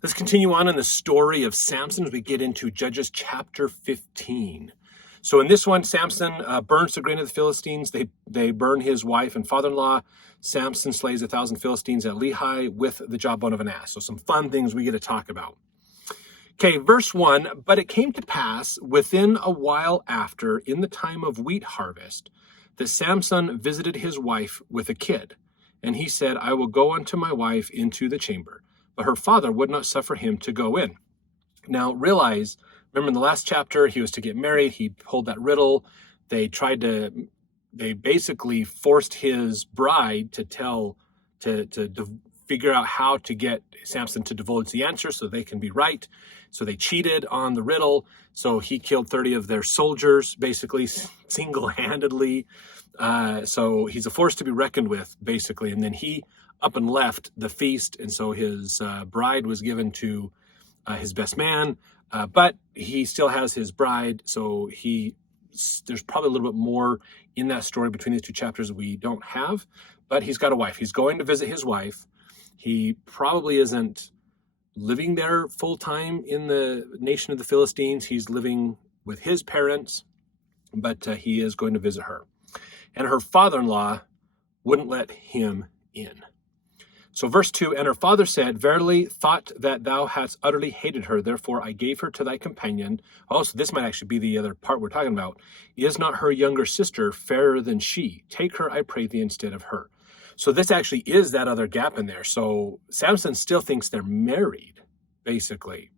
Let's continue on in the story of Samson as we get into Judges chapter 15. So in this one, Samson burns the grain of the Philistines. They burn his wife and father-in-law. Samson slays 1,000 Philistines at Lehi with the jawbone of an ass. So some fun things we get to talk about. Okay, verse 1, but it came to pass within a while after, in the time of wheat harvest, that Samson visited his wife with a kid. And he said, I will go unto my wife into the chamber. But her father would not suffer him to go in. Now realize, remember in the last chapter, he was to get married. He pulled that riddle. They basically forced his bride to figure out how to get Samson to divulge the answer so they can be right. So they cheated on the riddle. So he killed 30 of their soldiers, basically single-handedly. So he's a force to be reckoned with, basically. And then he up and left the feast, and so his bride was given to his best man, but he still has his bride, so there's probably a little bit more in that story between these two chapters we don't have, but he's got a wife. He's going to visit his wife. He probably isn't living there full-time in the nation of the Philistines. He's living with his parents, but he is going to visit her. And her father-in-law wouldn't let him in. So verse 2, and her father said, verily thought that thou hadst utterly hated her, therefore I gave her to thy companion. Also, this might actually be the other part we're talking about. Is not her younger sister fairer than she? Take her, I pray thee, instead of her. So this actually is that other gap in there. So Samson still thinks they're married, basically.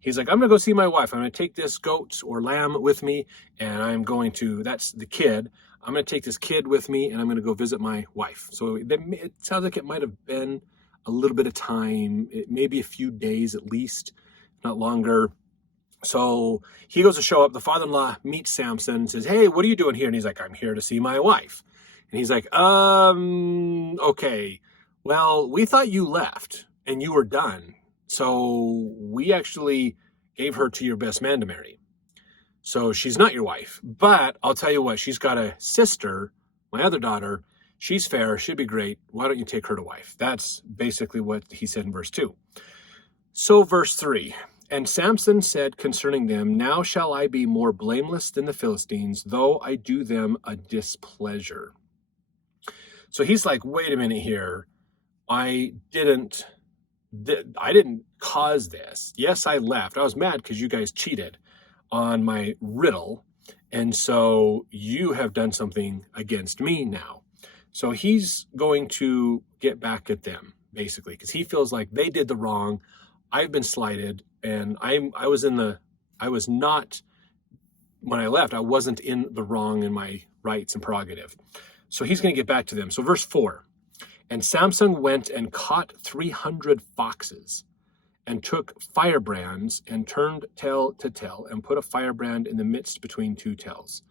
He's like, I'm going to go see my wife. I'm going to take this goat or lamb with me, and I'm going to, that's the kid, I'm going to take this kid with me, and I'm going to go visit my wife. So it sounds like it might have been a little bit of time, maybe a few days at least, not longer. So he goes to show up. The father-in-law meets Samson and says, hey, what are you doing here? And he's like, I'm here to see my wife. And he's like, okay, well, we thought you left and you were done. So we actually gave her to your best man to marry. So she's not your wife, but I'll tell you what, she's got a sister, my other daughter. She's fair. She'd be great. Why don't you take her to wife? That's basically what he said in verse 2. So verse 3, and Samson said concerning them, now shall I be more blameless than the Philistines, though I do them a displeasure. So he's like, wait a minute here. I didn't cause this. Yes, I left. I was mad because you guys cheated on my riddle, and so you have done something against me now. So he's going to get back at them, basically, because he feels like they did the wrong. I've been slighted, and I was not, when I left, I wasn't in the wrong in my rights and prerogative. So he's going to get back to them. So verse 4, and Samson went and caught 300 foxes, and took firebrands, and turned tail to tail, and put a firebrand in the midst between two tails.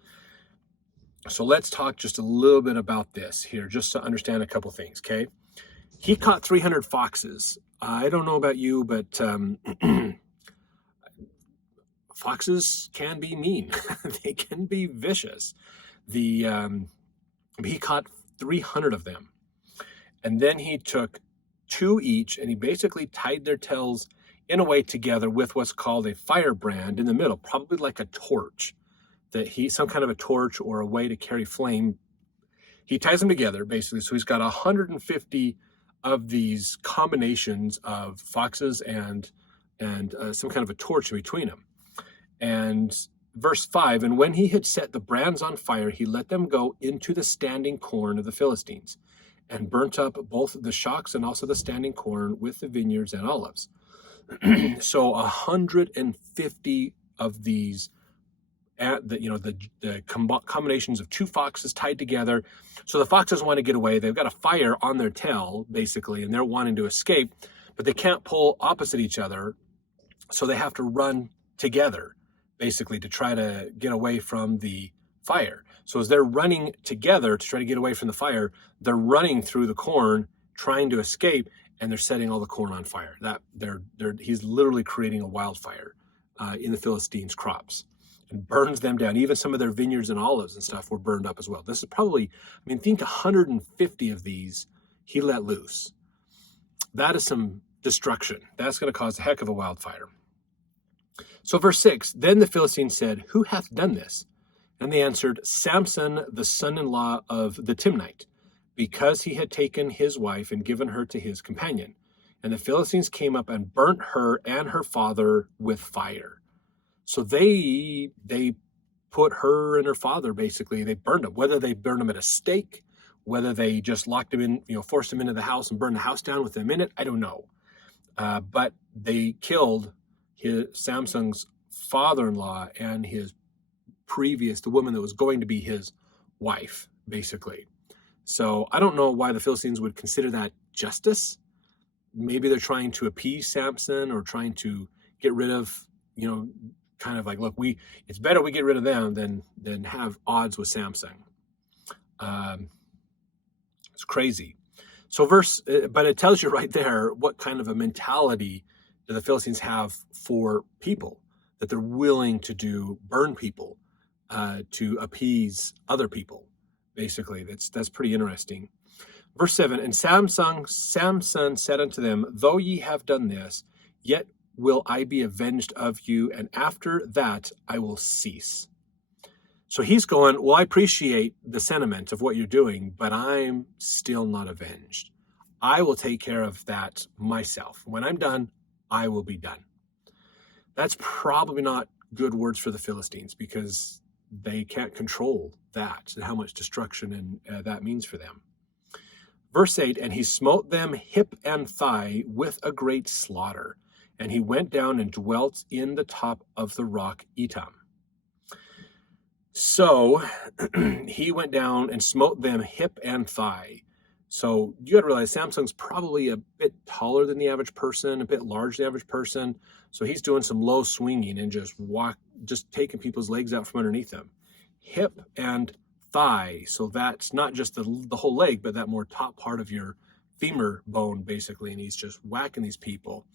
So let's talk just a little bit about this here, just to understand a couple things, okay? He caught 300 foxes. I don't know about you, but foxes can be mean. They can be vicious. He caught 300 of them. And then he took 2 each, and he basically tied their tails in a way together with what's called a firebrand in the middle, probably like a torch, some kind of a torch or a way to carry flame. He ties them together, basically. So he's got 150 of these combinations of foxes and some kind of a torch in between them. And verse 5, and when he had set the brands on fire, he let them go into the standing corn of the Philistines, and burnt up both the shocks and also the standing corn with the vineyards and olives. So 150 of these, the combinations of 2 foxes tied together. So the foxes want to get away. They've got a fire on their tail, basically, and they're wanting to escape, but they can't pull opposite each other. So they have to run together, basically, to try to get away from the fire. So as they're running together to try to get away from the fire, they're running through the corn, trying to escape, and they're setting all the corn on fire. He's literally creating a wildfire in the Philistines' crops and burns them down. Even some of their vineyards and olives and stuff were burned up as well. This is probably, think 150 of these he let loose. That is some destruction. That's going to cause a heck of a wildfire. So verse 6, then the Philistines said, who hath done this? And they answered, Samson, the son-in-law of the Timnite, because he had taken his wife and given her to his companion. And the Philistines came up and burnt her and her father with fire. So they put her and her father, basically, they burned them. Whether they burned them at a stake, whether they just locked him in, forced him into the house and burned the house down within a minute, I don't know. But they killed Samson's father-in-law and the woman that was going to be his wife, basically. So I don't know why the Philistines would consider that justice. Maybe they're trying to appease Samson or trying to get rid of, kind of like, look, it's better we get rid of them than have odds with Samson. It's crazy. So but it tells you right there what kind of a mentality do the Philistines have for people, that they're willing to burn people to appease other people. Basically, that's pretty interesting. Verse 7, and Samson said unto them, though ye have done this, yet will I be avenged of you, and after that I will cease. So he's going, well, I appreciate the sentiment of what you're doing, but I'm still not avenged. I will take care of that myself. When I'm done, I will be done. That's probably not good words for the Philistines, because they can't control that and how much destruction and that means for them. Verse 8, and he smote them hip and thigh with a great slaughter, and he went down and dwelt in the top of the rock Etam. So he went down and smote them hip and thigh. So you got to realize Samson's probably a bit taller than the average person, a bit larger than the average person. So he's doing some low swinging and just taking people's legs out from underneath them. Hip and thigh. So that's not just the whole leg, but that more top part of your femur bone, basically. And he's just whacking these people.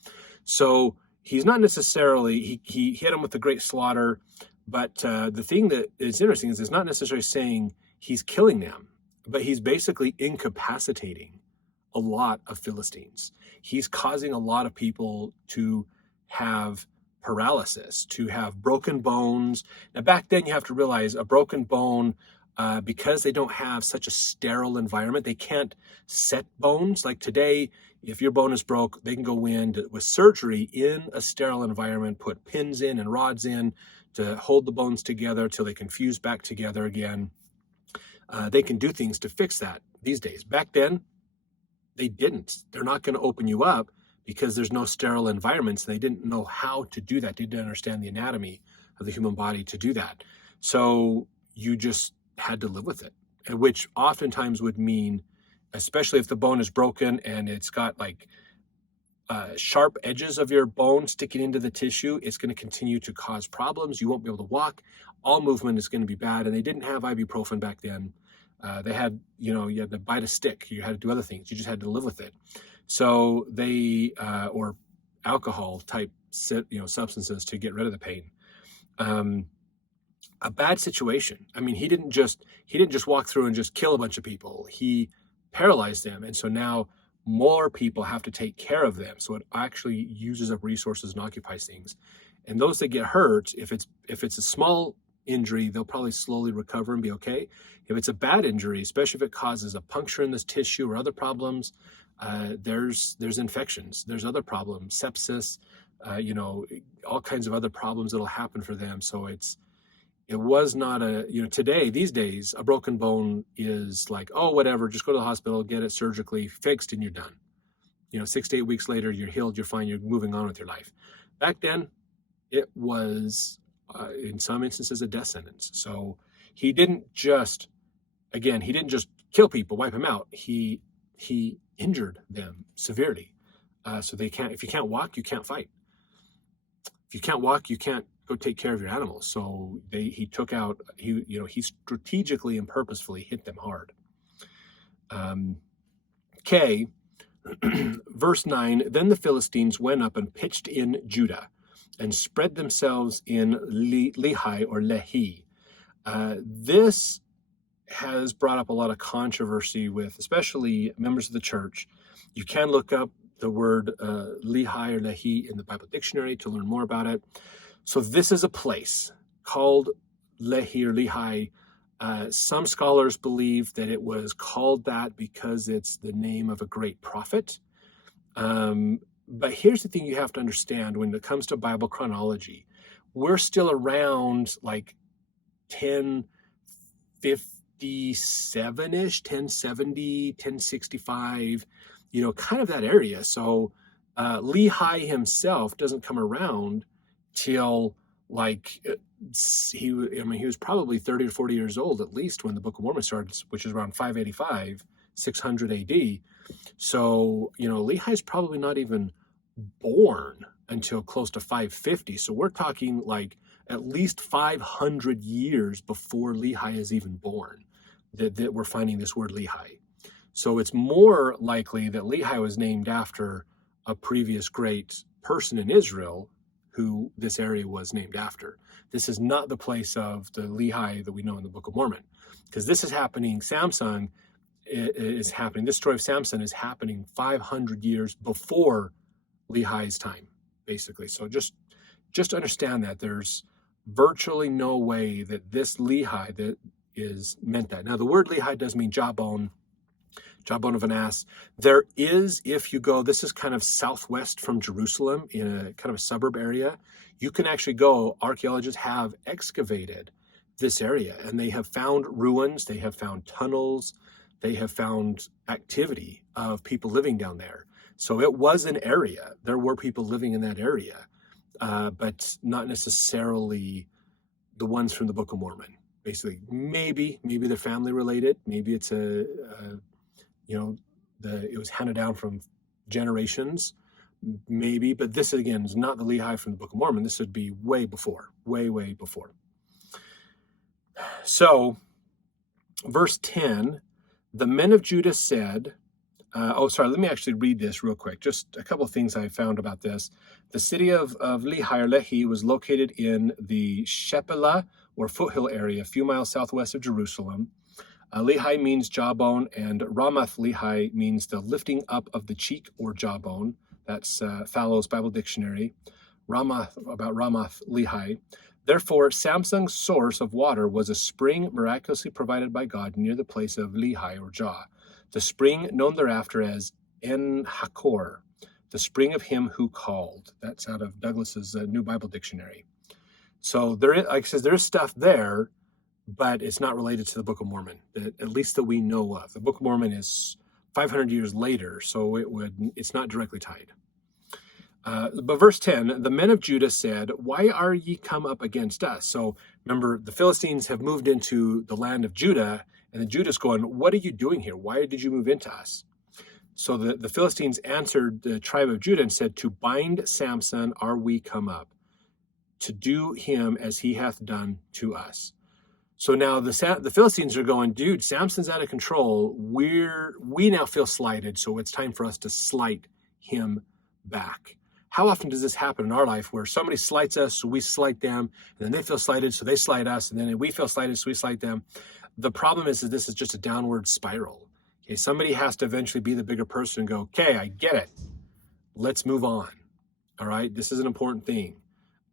So he's not necessarily, he hit them with a great slaughter. But the thing that is interesting is it's not necessarily saying he's killing them, but he's basically incapacitating a lot of Philistines. He's causing a lot of people to have paralysis, to have broken bones. Now, back then, you have to realize a broken bone, because they don't have such a sterile environment, they can't set bones. Like today, if your bone is broke, they can go in with surgery in a sterile environment, put pins in and rods in to hold the bones together till they can fuse back together again. They can do things to fix that these days. Back then, they didn't. They're not going to open you up because there's no sterile environments. They didn't know how to do that. They didn't understand the anatomy of the human body to do that. So you just had to live with it, which oftentimes would mean, especially if the bone is broken and it's got like sharp edges of your bone sticking into the tissue, it's going to continue to cause problems. You won't be able to walk. All movement is going to be bad. And they didn't have ibuprofen back then. They had, you had to bite a stick. You had to do other things. You just had to live with it. So they, or alcohol type, substances to get rid of the pain. A bad situation. I mean, he didn't just walk through and just kill a bunch of people. He paralyzed them. And so now more people have to take care of them. So it actually uses up resources and occupies things. And those that get hurt, if it's a small injury, they'll probably slowly recover and be okay. If it's a bad injury, especially if it causes a puncture in this tissue or other problems, there's infections, there's other problems, sepsis, all kinds of other problems that'll happen for them. So it was not today, these days, a broken bone is like, oh, whatever, just go to the hospital, get it surgically fixed, and you're done. 6 to 8 weeks later, you're healed, you're fine, you're moving on with your life. Back then, it was, in some instances, a death sentence. So he didn't just kill people, wipe them out. He injured them severely. So if you can't walk, you can't fight. If you can't walk, you can't go take care of your animals. So he strategically and purposefully hit them hard. Verse 9, then the Philistines went up and pitched in Judah and spread themselves in Lehi or Lehi. This has brought up a lot of controversy with especially members of the church. You can look up the word Lehi or Lehi in the Bible dictionary to learn more about it. So this is a place called Lehi or Lehi. Some scholars believe that it was called that because it's the name of a great prophet. But here's the thing you have to understand when it comes to Bible chronology. We're still around like 1057-ish, 1070, 1065, kind of that area. So Lehi himself doesn't come around till like he was probably 30 or 40 years old at least when the Book of Mormon started, which is around 585, 600 AD. So, Lehi's probably not even born until close to 550. So we're talking like at least 500 years before Lehi is even born that we're finding this word Lehi. So it's more likely that Lehi was named after a previous great person in Israel who this area was named after. This is not the place of the Lehi that we know in the Book of Mormon, because this is happening. Samson is happening. This story of Samson is happening 500 years before Lehi's time, basically. So just understand that there's virtually no way that this Lehi that is meant that. Now, the word Lehi does mean jawbone of an ass. There is, if you go, this is kind of southwest from Jerusalem in a kind of a suburb area. You can actually go, archaeologists have excavated this area and they have found ruins, they have found tunnels, they have found activity of people living down there. So it was an area. There were people living in that area, but not necessarily the ones from the Book of Mormon. Basically, maybe they're family related. Maybe it's it was handed down from generations, maybe. But this again is not the Lehi from the Book of Mormon. This would be way before, way before. So, verse 10, the men of Judah said. Let me actually read this real quick. Just a couple of things I found about this. The city of Lehi or Lehi was located in the Shephelah or foothill area, a few miles southwest of Jerusalem. Lehi means jawbone, and Ramath-Lehi means the lifting up of the cheek or jawbone. That's Fallows Bible Dictionary. Ramath-Lehi. Therefore, Samson's source of water was a spring miraculously provided by God near the place of Lehi or jaw. The spring known thereafter as En-hakkore, the spring of him who called. That's out of Douglas's New Bible Dictionary. So there is, like I said, there's stuff there, but it's not related to the Book of Mormon, at least that we know of. The Book of Mormon is 500 years later, so it's not directly tied. But verse 10, the men of Judah said, "Why are ye come up against us?" So remember, the Philistines have moved into the land of Judah, and then Judah's going, "What are you doing here? Why did you move into us?" So the Philistines answered the tribe of Judah and said, "To bind Samson are we come up, to do him as he hath done to us." So now the Philistines are going, "Dude, Samson's out of control. We now feel slighted, so it's time for us to slight him back." How often does this happen in our life where somebody slights us, so we slight them, and then they feel slighted, so they slight us, and then we feel slighted, so we slight them? The problem is that this is just a downward spiral. Okay, somebody has to eventually be the bigger person and go, "Okay, I get it. Let's move on." All right, this is an important thing.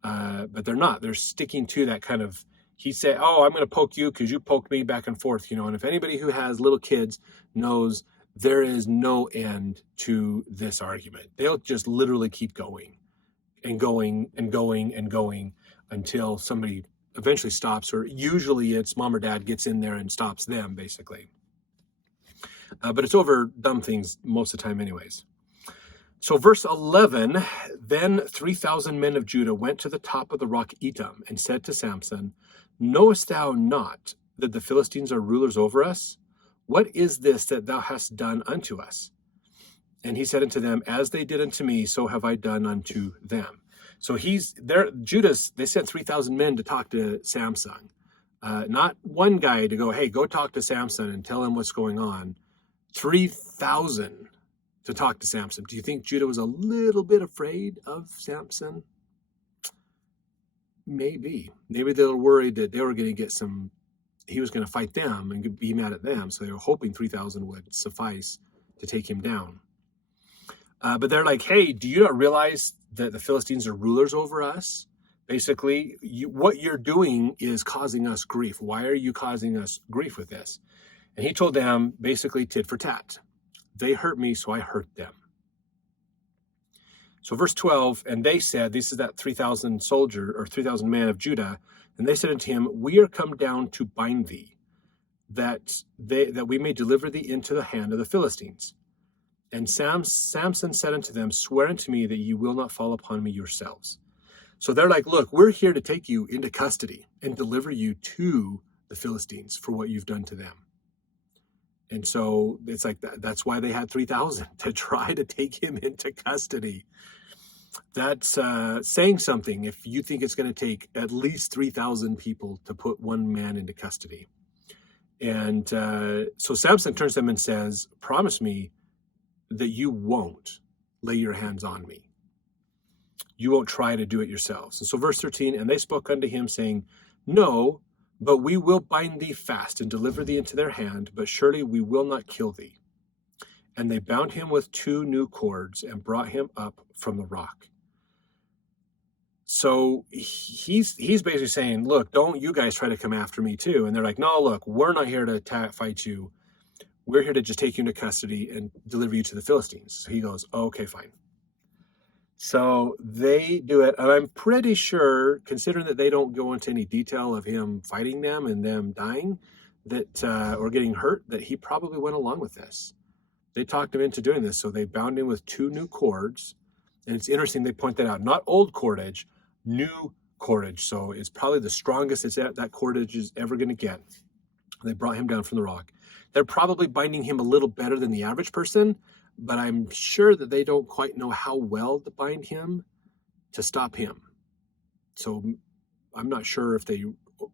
But they're not. They're sticking to that kind of, he said, "Oh, I'm going to poke you because you poked me," back and forth. And if anybody who has little kids knows, there is no end to this argument. They'll just literally keep going and going and going and going until somebody eventually stops, or usually it's mom or dad gets in there and stops them, basically. But it's over dumb things most of the time anyways. So verse 11, then 3,000 men of Judah went to the top of the rock Etam and said to Samson, "Knowest thou not that the Philistines are rulers over us? What is this that thou hast done unto us?" And he said unto them, "As they did unto me, so have I done unto them." So they sent 3,000 men to talk to Samson. Not one guy to go, "Hey, go talk to Samson and tell him what's going on." 3,000 to talk to Samson. Do you think Judah was a little bit afraid of Samson? Maybe. Maybe they were worried that they were going to get he was going to fight them and be mad at them. So they were hoping 3,000 would suffice to take him down. But they're like, hey, do you not realize that the Philistines are rulers over us? Basically, what you're doing is causing us grief. Why are you causing us grief with this? And he told them basically tit for tat. They hurt me, so I hurt them. So verse 12, and they said, this is that 3,000 soldier or 3,000 men of Judah, and they said unto him, we are come down to bind thee, that we may deliver thee into the hand of the Philistines. And Samson said unto them, swear unto me that you will not fall upon me yourselves. So they're like, look, we're here to take you into custody and deliver you to the Philistines for what you've done to them. And so it's like that's why they had 3,000 to try to take him into custody. That's saying something if you think it's going to take at least 3,000 people to put one man into custody. And so Samson turns to them and says, promise me that you won't lay your hands on me. You won't try to do it yourselves. And so verse 13, and they spoke unto him, saying, no, but we will bind thee fast and deliver thee into their hand, but surely we will not kill thee. And they bound him with 2 new cords and brought him up from the rock. So he's basically saying, look, don't you guys try to come after me too. And they're like, no, look, we're not here to fight you. We're here to just take you into custody and deliver you to the Philistines. So he goes, okay, fine. So they do it, and I'm pretty sure, considering that they don't go into any detail of him fighting them and them dying, that or getting hurt, that he probably went along with this. They talked him into doing this, so they bound him with 2 new cords. And it's interesting, they point that out, not old cordage, new cordage. So it's probably the strongest that cordage is ever going to get. They brought him down from the rock. They're probably binding him a little better than the average person, but I'm sure that they don't quite know how well to bind him to stop him. So I'm not sure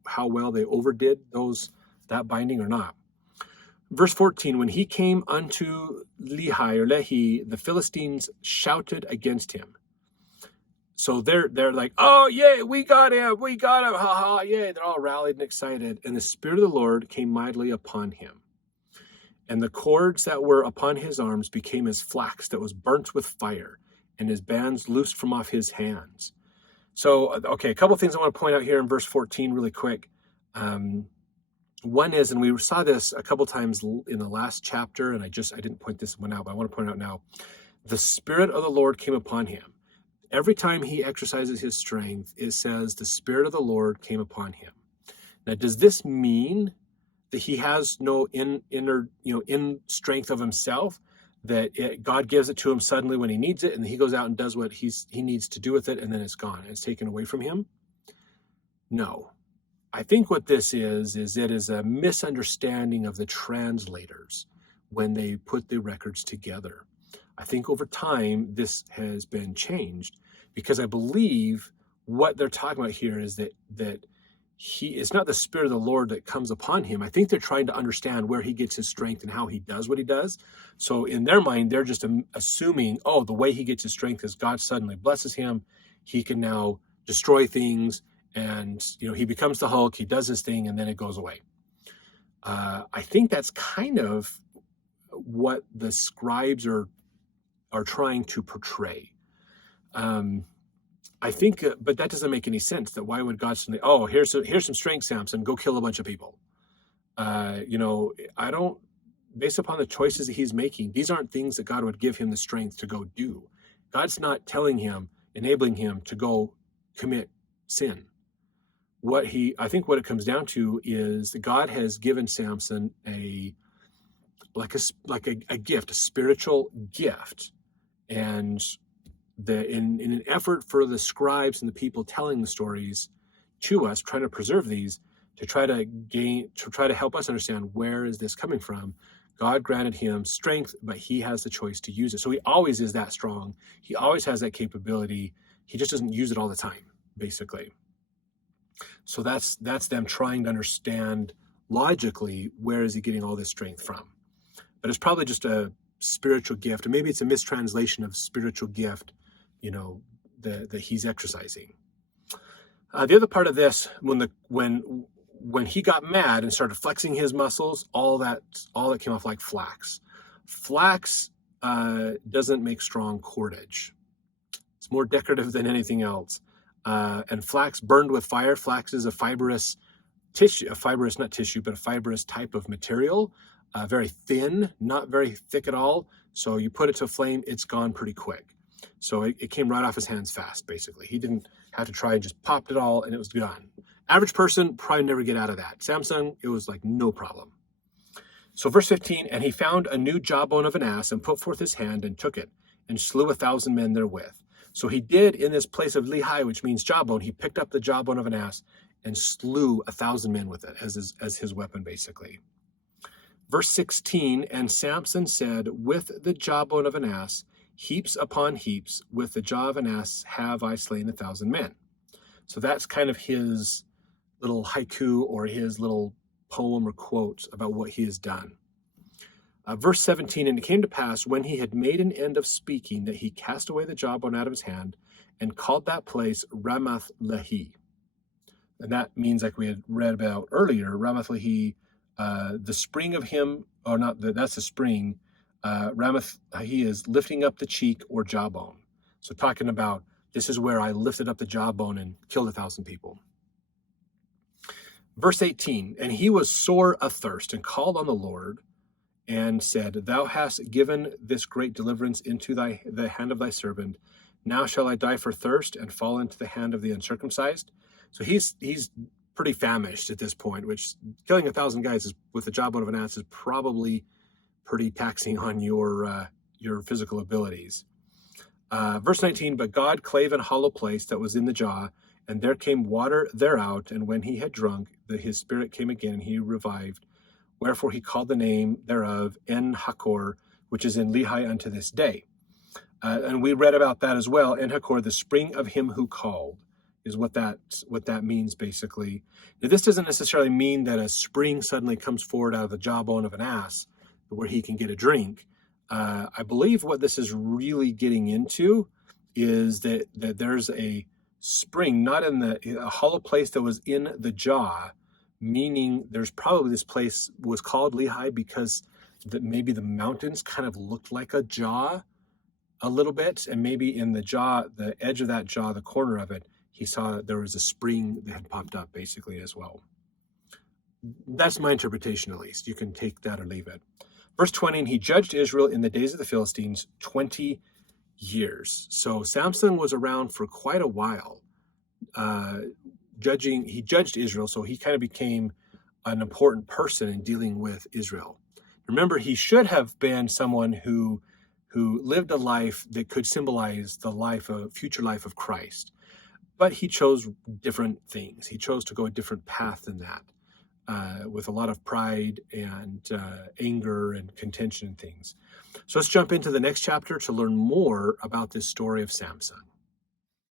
how well they overdid that binding or not. Verse 14, when he came unto Lehi, the Philistines shouted against him. So they're like, oh yeah, we got him, ha ha, yeah. They're all rallied and excited. And the Spirit of the Lord came mightily upon him. And the cords that were upon his arms became as flax that was burnt with fire, and his bands loosed from off his hands. So, okay, a couple of things I want to point out here in verse 14 really quick. One is, and we saw this a couple times in the last chapter, and I didn't point this one out, but I want to point out now. The Spirit of the Lord came upon him. Every time he exercises his strength, it says the Spirit of the Lord came upon him. Now, does this mean that he has no in strength of himself, that God gives it to him suddenly when he needs it, and he goes out and does what he needs to do with it, and then it's gone, and it's taken away from him? No. I think what this is it is a misunderstanding of the translators when they put the records together. I think over time this has been changed, because I believe what they're talking about here is that it's not the Spirit of the Lord that comes upon him. I think they're trying to understand where he gets his strength and how he does what he does. So in their mind, they're just assuming, oh, the way he gets his strength is God suddenly blesses him. He can now destroy things, and he becomes the Hulk. He does his thing, and then it goes away. I think that's kind of what the scribes are trying to portray. I think, but that doesn't make any sense. That why would God say, oh, here's some strength, Samson, go kill a bunch of people? I don't, based upon the choices that he's making, these aren't things that God would give him the strength to go do. God's not telling him, enabling him to go commit sin. I think what it comes down to is that God has given Samson a gift, a spiritual gift, and in an effort for the scribes and the people telling the stories to us, trying to preserve these, to try to help us understand where is this coming from, God granted him strength, but he has the choice to use it. So he always is that strong. He always has that capability. He just doesn't use it all the time, basically. So that's them trying to understand logically, where is he getting all this strength from? But it's probably just a spiritual gift, and maybe it's a mistranslation of spiritual gift, that he's exercising. The other part of this, when he got mad and started flexing his muscles, all that came off like flax. Flax doesn't make strong cordage. It's more decorative than anything else. And flax burned with fire. Flax is a fibrous tissue, not tissue, but a fibrous type of material. Very thin, not very thick at all. So you put it to a flame, it's gone pretty quick. So it came right off his hands fast, basically. He didn't have to try and just popped it all and it was gone. Average person probably never get out of that. Samson, it was like no problem. So verse 15, and he found a new jawbone of an ass and put forth his hand and took it and slew 1,000 men therewith. So he did in this place of Lehi, which means jawbone, he picked up the jawbone of an ass and slew 1,000 men with it as his weapon, basically. Verse 16, and Samson said, with the jawbone of an ass, heaps upon heaps, with the jaw of an ass have I slain 1,000 men. So that's kind of his little haiku or his little poem or quote about what he has done. Verse 17, and it came to pass when he had made an end of speaking that he cast away the jawbone out of his hand and called that place Ramath-Lehi. And that means, like we had read about earlier, Ramath-Lehi, the spring of him, or not, that's the spring. Ramath-Lehi is lifting up the cheek or jawbone. So talking about, this is where I lifted up the jawbone and killed 1,000 people. Verse 18, and he was sore athirst and called on the Lord and said, thou hast given this great deliverance into the hand of thy servant. Now shall I die for thirst and fall into the hand of the uncircumcised? So he's pretty famished at this point, which killing 1,000 guys with the jawbone of an ass is probably pretty taxing on your physical abilities. Verse 19, but God clave an hollow place that was in the jaw, and there came water thereout, and when he had drunk, his spirit came again, and he revived. Wherefore he called the name thereof En-hakkore, which is in Lehi unto this day. And we read about that as well. En-hakkore, the spring of him who called, is what that means, basically. Now, this doesn't necessarily mean that a spring suddenly comes forward out of the jawbone of an ass where he can get a drink. I believe what this is really getting into is that there's a spring, not in a hollow place that was in the jaw, meaning there's probably this place was called Lehi because maybe the mountains kind of looked like a jaw a little bit, and maybe in the jaw, the edge of that jaw, the corner of it, he saw that there was a spring that had popped up, basically, as well. That's my interpretation, at least. You can take that or leave it. Verse 20, and he judged Israel in the days of the Philistines 20 years. So Samson was around for quite a while. He judged Israel, so he kind of became an important person in dealing with Israel. Remember, he should have been someone who lived a life that could symbolize the future life of Christ. But he chose different things. He chose to go a different path than that, with a lot of pride and anger and contention and things. So let's jump into the next chapter to learn more about this story of Samson.